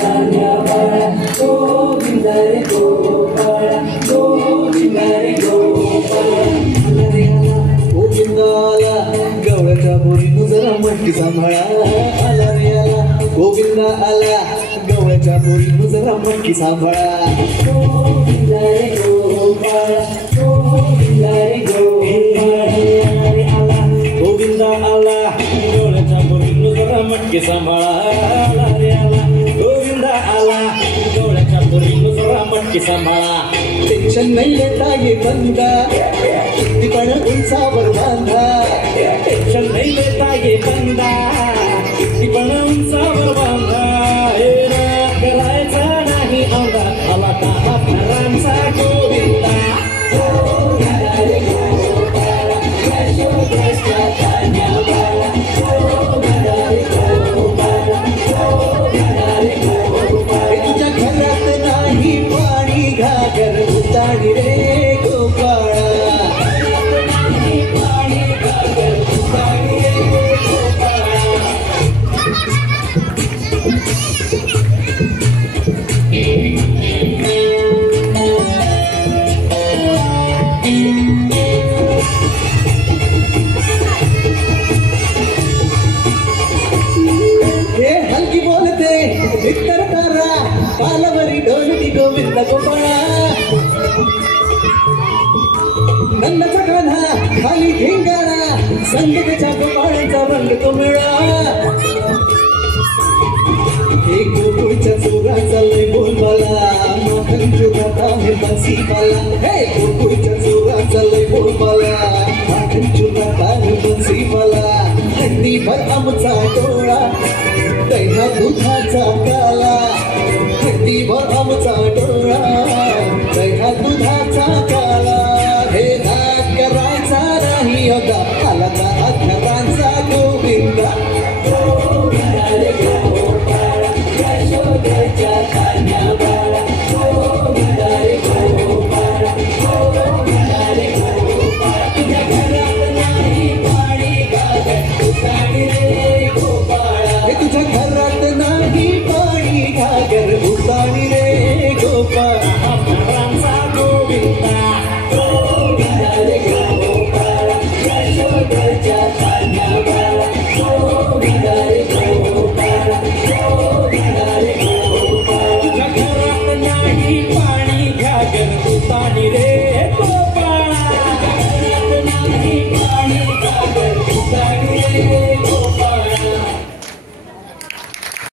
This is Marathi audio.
कान्या बाळा गोविंद रे गोपाळा गोविंद रे गोपाळा गोविंद आला गवळ्याच्या बोरीनं जरा मटकी सांभाळा आला रे आला गोविंद आला गवळ्याच्या बोरीनं जरा मटकी सांभाळा गोविंद रे गोपाळा गोविंद रे गोपाळा गोविंद आला गवळ्याच्या बोरीनं जरा मटकी सांभाळा आला रे आला गोविंद आला गवळ्याच्या बोरीनं जरा मटकी सांभाळा टेन्शन नाही लेता ये बंदा किती पण उंचावर बांधा टेन्शन नाही लेता ये बंदा किती पण उंचावर बांधा करायचा नाही औंधा आला का घरांचा गोविंदा तुझ्या घरात नाही पाणी घागर उताणी रे गोपाळा पाणी घागर उताणी रे गोपाळा हे हलकी बोलते विठ्ठल तारा कालवरी ढोलकी गोविंद गोपाळा नंदाचा कान्हा खाली धिंगाणा संगीताच्या गोपाळांचा रंग तो मिळा एक गोकुळच्या चोराचा लय बोलबाला माखन चुराता हे बंसी पाला हे गोकुळच्या चोराचा लय बोलबाला माखन चुराता हे बंसी पाला हंडी भर आमचा डोळा दैना दुधाचा काला हंडी भर आमचा डोळा दैना दुधाचा काला हे नाक करायचा नाही होता आला का अध्यात्मांचा गोविंदा कान्या बाळा गोविंद रे गोपाळा गोविंद रे गोपाळा तुझ्या घरात नाही पाणी घागर उताणी रे गोपाळा हे तुझ्या घरात नाही पाणी घागर उताणी रे गोपाळा घरांचा गोविंदा गोविंद रे गोपाळा यशोदेच्या कान्या बाळा गोविंद रे गोपाळा गोविंद रे पाणी घागर उताणी रे गोपाळा पाणी घागर उताणी रे